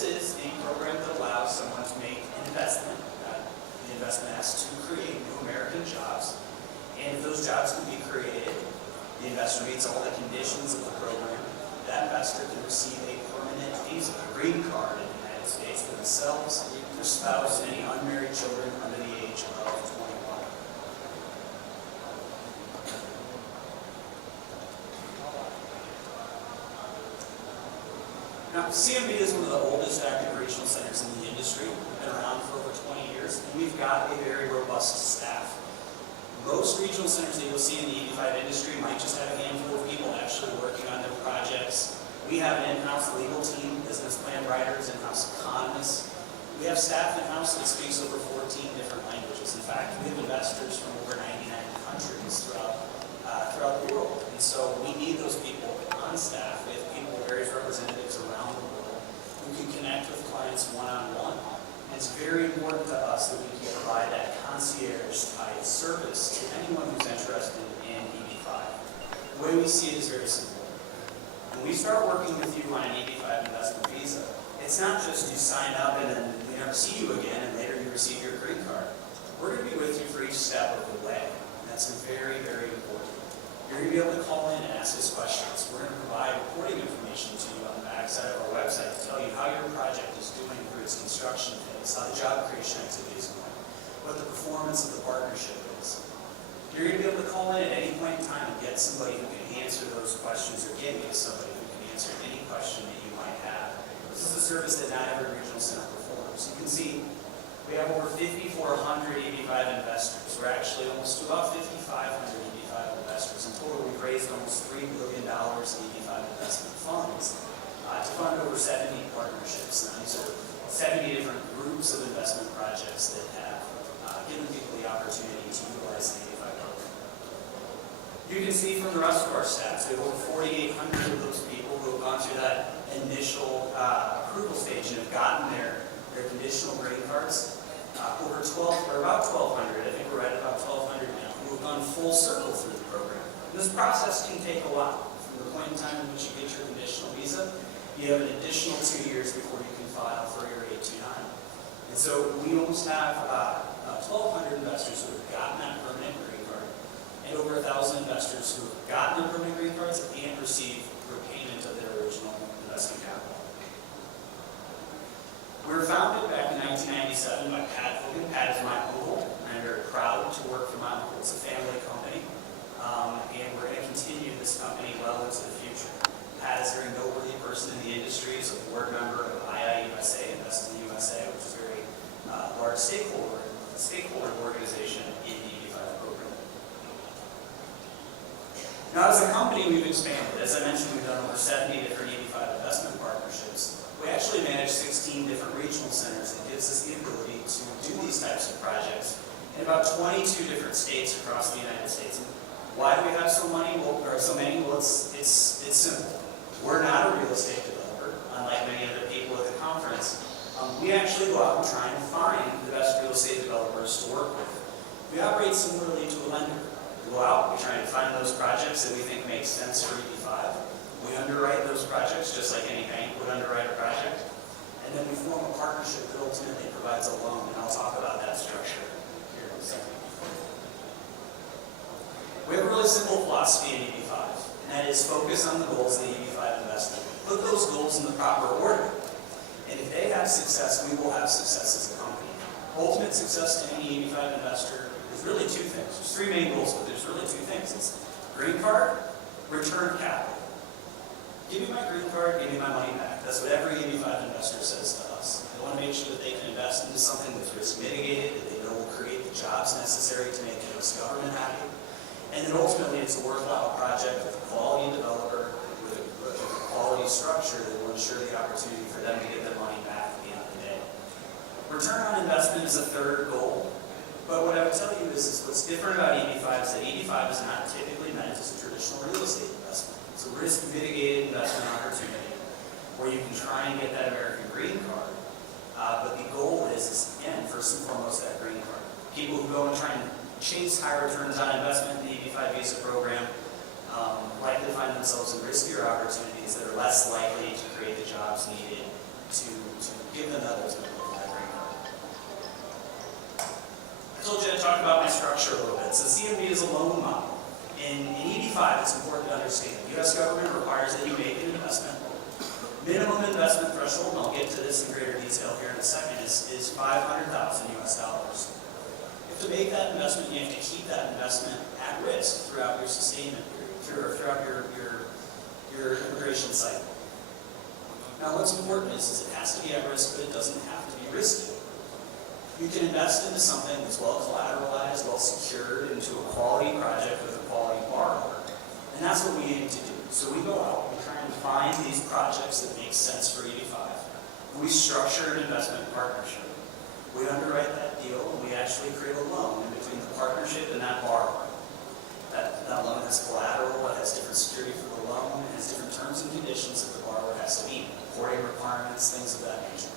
this is a program that allows someone to make an investment. The investment has to create new American jobs. And if those jobs can be created, the investor meets all the conditions of the program, that investor can receive a permanent visa, a green card in the United States for themselves, their spouse, and any unmarried children under the age of 21. Now, CMB is one of the oldest active regional centers in the industry. We've been around for over 20 years, and we've got a very robust staff. Most regional centers that you'll see in the EB5 industry might just have a handful of people actually working on their projects. We have an in-house legal team, business plan writers, in-house economists. We have staff in-house that speaks over 14 different languages. In fact, we have investors from over 99 countries throughout the world. And so we need those people on staff. We have people, various representatives around the world who can connect with clients one-on-one. It's very important to us that we can provide that concierge-type service to anyone who's interested in EB5. The way we see it is very simple. When we start working with you on an EB5 investment visa, it's not just you sign up and then we never see you again and later you receive your green card. We're going to be with you for each step of the way. And that's very, very important. You're going to be able to call in and ask us questions. We're going to provide reporting information to you on the backside of our website to tell you how your project is doing through its construction phase, how the job creation activity is going, what the performance of the partnership is. You're going to be able to call in at any point in time and get somebody who can answer those questions, or get me to somebody who can answer any question that you might have. This is a service that not every regional center performs. You can see we have over 5,400 EB5 investors. We're actually almost to about 5,500 EB5 investors. In total, we've raised almost $3 billion in EB5 investment funds to fund over 70 partnerships. Now, these are 70 different groups of investment projects that have given people the opportunity to utilize the EB5 program. You can see from the rest of our staff, we have over 4,800 of those people who have gone through that initial approval stage and have gotten their conditional green cards. Over 12, or about 1,200, I think we're at about 1,200 now, who have gone full circle through the program. And this process can take a while. From the point in time in which you get your conditional visa, you have an additional 2 years before you can file for your 829. And so we almost have 1,200 investors who have gotten that permanent green card, and over 1,000 investors who have gotten their permanent green cards and received repayment of their original investment capital. We were founded back in 1997 by Pat Hogan. Pat is my uncle, and I'm very proud to work for my uncle. It's a family company, and we're going to continue this company well into the future. Pat is a very noteworthy person in the industry. He's a board member of IIUSA, Invest in the USA, which is a very large stakeholder organization in the EB5 program. Now, as a company, we've expanded. As I mentioned, we've done over 70 different EB5 investment partnerships. We actually manage 16 different regional centers that gives us the ability to do these types of projects in about 22 different states across the United States. And why do we have so many? Well, it's simple. We're not a real estate developer, unlike many other people at the conference. We actually go out and try and find the best real estate developers to work with. We operate similarly to a lender. We go out, we try and find those projects that we think make sense for EB5. We underwrite those projects just like any bank would underwrite a project. And then we form a partnership that ultimately provides a loan. And I'll talk about that structure here in a second. We have a really simple philosophy in EB5, and that is focus on the goals of the EB5 investment. Put those goals in the proper order. And if they have success, we will have success as a company. Ultimate success to any EB5 investor is really two things. There's three main goals, but there's really two things. It's green card, return capital. Give me my green card, give me my money back. That's what every EB5 investor says to us. They want to make sure that they can invest into something that's risk mitigated, that they know will create the jobs necessary to make the U.S. government happy. And then ultimately it's a worthwhile project with a quality developer, with a quality structure that will ensure the opportunity for them to get their money back at the end of the day. Return on investment is a third goal. But what I would tell you is what's different about EB5 is that EB5 is not typically meant as a traditional real estate investment. It's a risk-mitigated investment opportunity where you can try and get that American green card. But the goal is, again, first and foremost, that green card. People who go and try and chase high returns on investment in the EB5 visa program likely find themselves in riskier opportunities that are less likely to create the jobs needed give them that ultimate goal. I told you I'd talk about my structure a little bit. So CMB is a loan model. In EB-5, it's important to understand, the U.S. government requires that you make an investment. Minimum investment threshold, and I'll get to this in greater detail here in a second, is $500,000 US dollars. You have to make that investment, you have to keep that investment at risk throughout your sustainment period, throughout your immigration cycle. Now what's important is it has to be at risk, but it doesn't have to be risky. You can invest into something that's well collateralized, well secured, into a quality project with a quality borrower. And that's what we aim to do. So we go out, we try and find these projects that make sense for EB-5. We structure an investment partnership. We underwrite that deal, and we actually create a loan in between the partnership and that borrower. That loan has collateral, it has different security for the loan, it has different terms and conditions that the borrower has to meet, reporting requirements, things of that nature.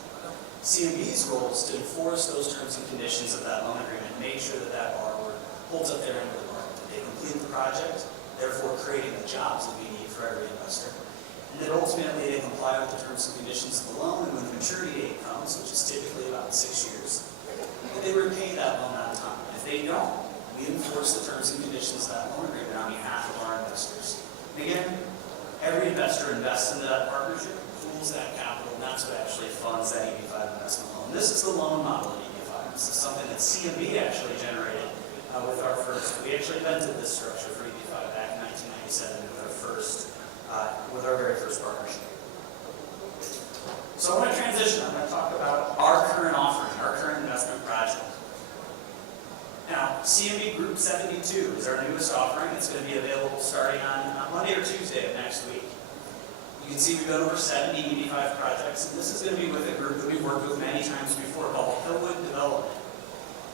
CMB's role is to enforce those terms and conditions of that loan agreement, make sure that that borrower holds up their end of the bargain. They complete the project, therefore creating the jobs that we need for every investor. And then ultimately they comply with the terms and conditions of the loan, and when the maturity date comes, which is typically about 6 years, that they repay that loan on time. If they don't, we enforce the terms and conditions of that loan agreement on behalf of our investors. And again, every investor invests into that partnership, pools that capital, and that's what actually funds that EB-5 investment loan. This is the loan model in EB-5. This is something that CMB actually generated with our first. We actually invented this structure for EB-5 back in 1997 with our very first partnership. So I want to transition. I'm going to talk about our current offering, our current investment project. Now, CMB Group 72 is our newest offering. It's going to be available starting on Monday or Tuesday of next week. You can see we've got over 70 EB-5 projects, and this is going to be with a group that we've worked with many times before called Hillwood Development.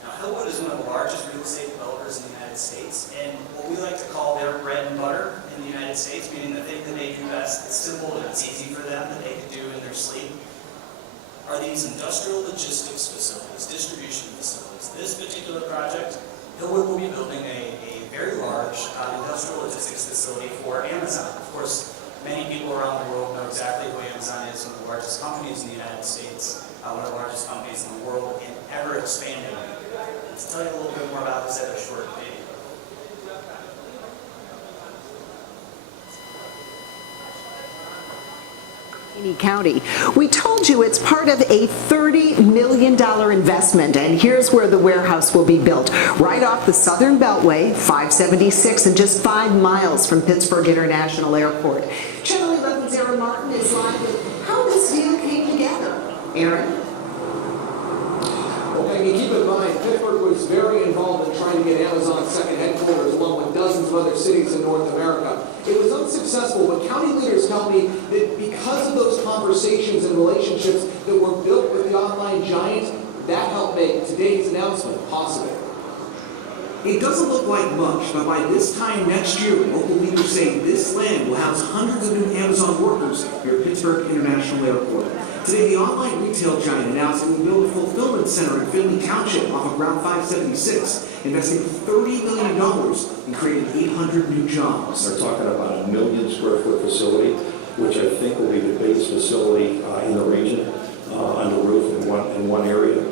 Now, Hillwood is one of the largest real estate developers in the United States, and what we like to call their bread and butter in the United States, meaning the thing that they do best, it's simple and it's easy for them, that they can do in their sleep, are these industrial logistics facilities, distribution facilities. This particular project, Hillwood will be building a very large industrial logistics facility for Amazon. Of course, many people around the world know exactly who Amazon is, one of the largest companies in the United States, one of the largest companies in the world, and ever expanding. Let's tell you a little bit more about this at a short video. County. We told you it's part of a $30 million investment, and here's where the warehouse will be built. Right off the Southern Beltway, 576, and just 5 miles from Pittsburgh International Airport. Channel 11's Aaron Martin is live with how this deal came together. Aaron? Well, Peggy, keep in mind, Pittsburgh was very involved in trying to get Amazon's second headquarters, along with dozens of other cities in North America. It was unsuccessful, but county leaders tell me that because of those conversations and relationships that were built with the online giant, that helped make today's announcement possible. It doesn't look like much, but by this time next year, local leaders say this land will house hundreds of new Amazon workers here at Pittsburgh International Airport. Today, the online retail giant announced it will build a fulfillment center in Finley Township off of Route 576, investing $30 million and creating 800 new jobs. They're talking about a 1 million square foot facility, which I think will be the biggest facility in the region, on the roof in one area.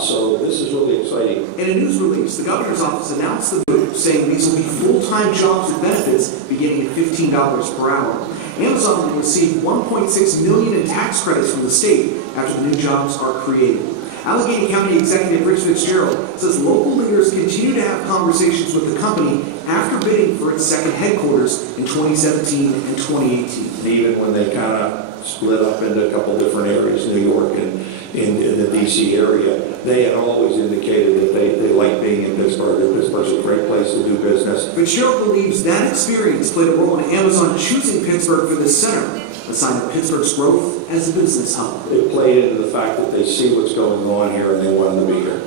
So this is really exciting. In a news release, the governor's office announced the move, saying these will be full-time jobs with benefits beginning at $15 per hour. Amazon will receive $1.6 million in tax credits from the state after the new jobs are created. Allegheny County Executive Rich Fitzgerald says local leaders continue to have conversations with the company after bidding for its second headquarters in 2017 and 2018. Even when they kind of split up into a couple different areas, New York and in the D.C. area, they had always indicated that they like being in Pittsburgh, that Pittsburgh's a great place to do business. Fitzgerald believes that experience played a role in Amazon choosing Pittsburgh for this center, a sign of Pittsburgh's growth as a business hub. It played into the fact that they see what's going on here and they wanted to be here.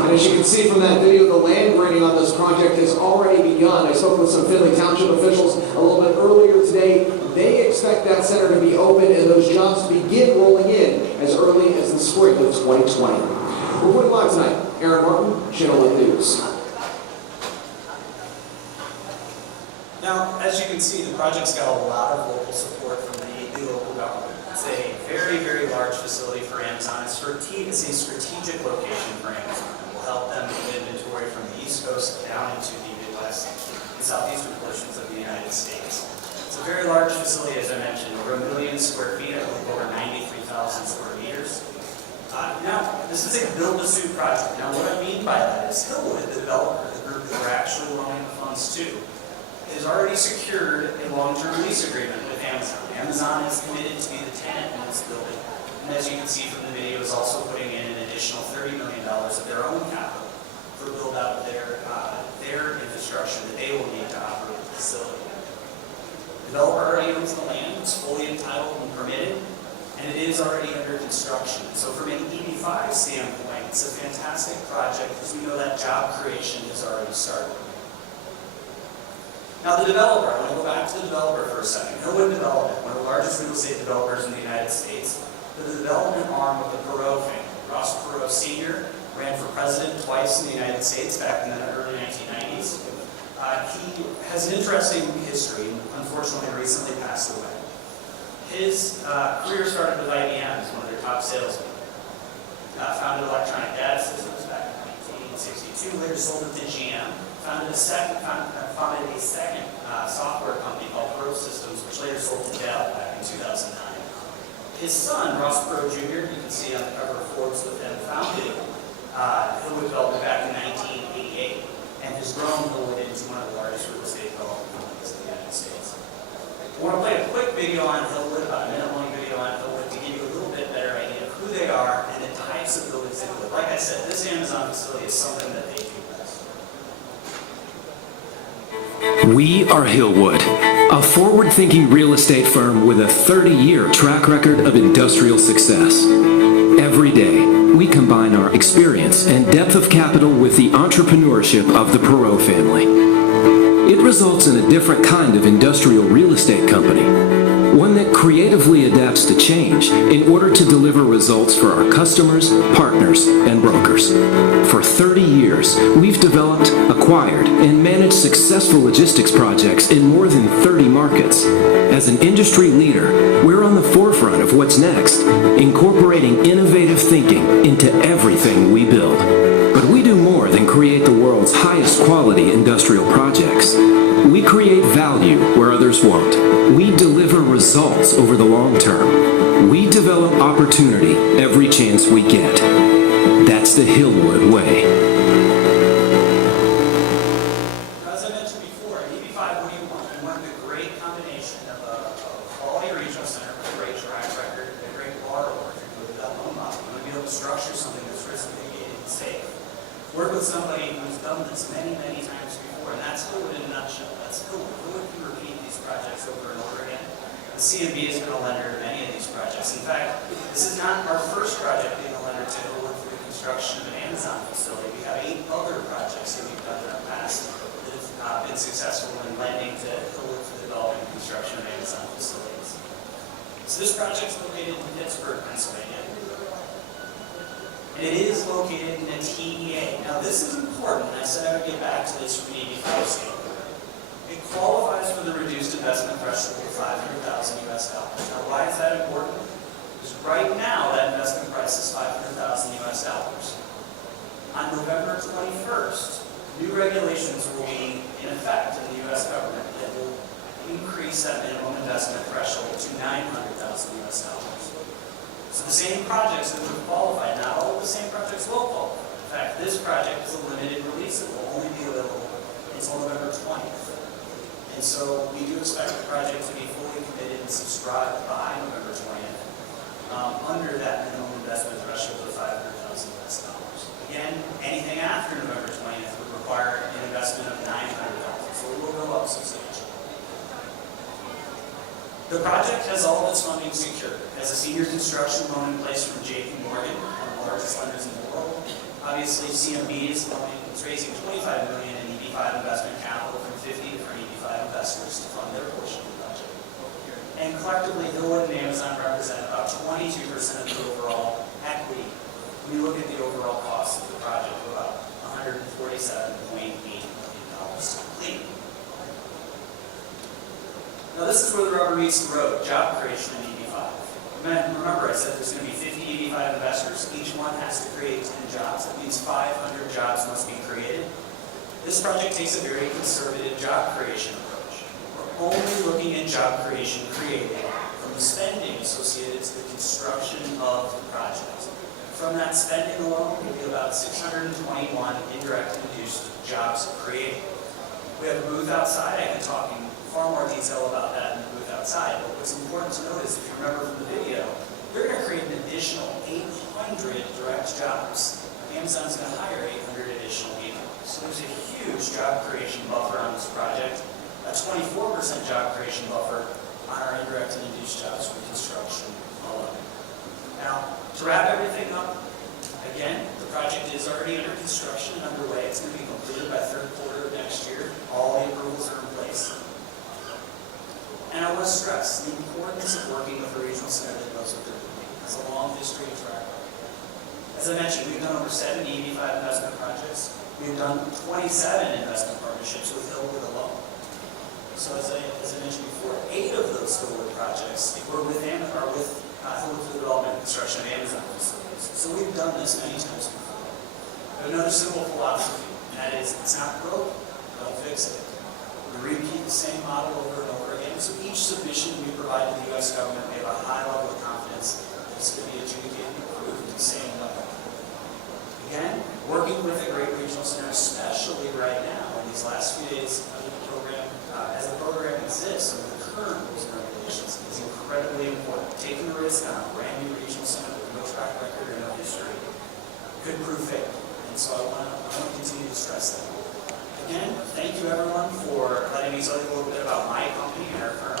And as you can see from that video, the land grading on this project has already begun. I spoke with some Finley Township officials a little bit earlier today. They expect that center to be open and those jobs to begin rolling in as early as the spring of 2020. Reporting live tonight, Aaron Martin, Channel 8 News. Now, as you can see, the project's got a lot of local support from the city local government. It's a very, very large facility for Amazon. It's a strategic location for Amazon. It will help them move inventory from the East Coast down into the Midwest and southeastern portions of the United States. It's a very large facility, as I mentioned, over 1 million square feet, I believe over 93,000 square meters. Now, this is a build-to-suit project. Now, what I mean by that is Hillwood, the developer, the group that we're actually loaning the funds to, has already secured a long-term lease agreement with Amazon. Amazon is committed to be the tenant in this building. And as you can see from the video, is also putting in an additional $30 million of their own capital for build out of their infrastructure that they will need to operate the facility. The developer already owns the land, it's fully entitled and permitted, and it is already under construction. So from an EB5 standpoint, it's a fantastic project because we know that job creation has already started. Now the developer, I want to go back to the developer for a second. Hillwood Development, one of the largest real estate developers in the United States, the development arm of the Perot family. Ross Perot Sr. ran for president twice in the United States back in the early 1990s. He has an interesting history, and unfortunately recently passed away. His career started with IBM as one of their top salesmen. Founded Electronic Data Systems back in 1962, later sold it to GM. Founded a second software company called Perot Systems, which later sold to Dell back in 2009. His son, Ross Perot Jr., you can see on the cover of Forbes with him, founded Hillwood Development back in 1988, and has grown Hillwood into one of the largest real estate development companies in the United States. I want to play a quick video on Hillwood, about a minute-long video on Hillwood, to give you a little bit better idea of who they are and the types of buildings they build. Like I said, this Amazon facility is something that they do best. We are Hillwood, a forward-thinking real estate firm with a 30-year track record of industrial success. Every day, we combine our experience and depth of capital with the entrepreneurship of the Perot family. It results in a different kind of industrial real estate company, one that creatively adapts to change in order to deliver results for our customers, partners, and brokers. For 30 years, we've developed, acquired, and managed successful logistics projects in more than 30 markets. As an industry leader, we're on the forefront of what's next, incorporating innovative thinking into everything we build. But we do more than create the world's highest quality industrial projects. We create value where others won't. We deliver results over the long term. We develop opportunity every chance we get. That's the Hillwood way. As I mentioned before, in EB5, what do you want? You want the great combination of a quality regional center with a great track record, a great borrower with that loan model. You want to be able to structure something that's risk mitigated and safe. Work with somebody who's done this many, many times before, and that's Hillwood in a nutshell. That's Hillwood. Hillwood can repeat these projects over and over again. The CMB has been a lender to many of these projects. In fact, this is not our first project being a lender to Hillwood for the construction of an Amazon facility. We have 8 other projects that we've done in our past that have been successful in lending to Hillwood for the development and construction of Amazon facilities. So this project is located in Pittsburgh, Pennsylvania. And it is located in a TEA. Now this is important, and I said I would get back to this from an EB5 standpoint. It qualifies for the reduced investment threshold of $500,000 US. Now why is that important? Because right now that investment price is $500,000 US. On November 21st, new regulations will be in effect in the US government that will increase that minimum investment threshold to $900,000 US. So the same projects that would qualify, not all of the same projects will qualify. In fact, this project is a limited release. It will only be available until November 20th. And so we do expect the project to be fully committed and subscribed by November 20th under that minimum investment threshold of $500,000 US. Again, anything after November 20th would require an investment of $900,000, so it will go up substantially. The project has all of its funding secured. It has a senior construction loan in place from JP Morgan, one of the largest lenders in the world. Obviously, CMB is raising $25 million in EB5 investment capital from 50 different EB5 investors to fund their portion of the project. And collectively, Hillwood and Amazon represent about 22% of the overall equity when you look at the overall cost of the project of about $147.8 million to complete. Now this is where the rubber meets the road, job creation in EB5. Remember I said there's going to be 50 EB5 investors. Each one has to create 10 jobs. That means 500 jobs must be created. This project takes a very conservative job creation approach. We're only looking at job creation created from the spending associated to the construction of the project. From that spending alone, we'll be about 621 indirect induced jobs created. We have a booth outside. I can talk in far more detail about that in the booth outside. But what's important to note is, if you remember from the video, they're going to create an additional 800 direct jobs. Amazon's going to hire 800 additional people. So there's a huge job creation buffer on this project, a 24% job creation buffer on our indirect and induced jobs from construction alone. Now, to wrap everything up, again, the project is already under construction and underway. It's going to be completed by third quarter of next year. All the approvals are in place. And I want to stress the importance of working with a regional center that knows what they're doing. It's a long history of track record. As I mentioned, we've done over 70 EB5 investment projects. We've done 27 investment partnerships with Hillwood alone. So as I mentioned before, 8 of those Hillwood projects were with Hillwood for the development and construction of Amazon facilities. So we've done this many times before. But another simple philosophy, and that is, it's not broke, don't fix it. We repeat the same model over and over again. So each submission we provide to the U.S. government, we have a high level of confidence that it's going to be adjudicated and approved in the same way. Again, working with a great regional center, especially right now in these last few days of the program, as the program exists under the current rules and regulations, is incredibly important. Taking the risk on a brand new regional center with no track record or no history could prove fatal. And so I want to continue to stress that. Again, thank you everyone for letting me tell you a little bit about my company and our current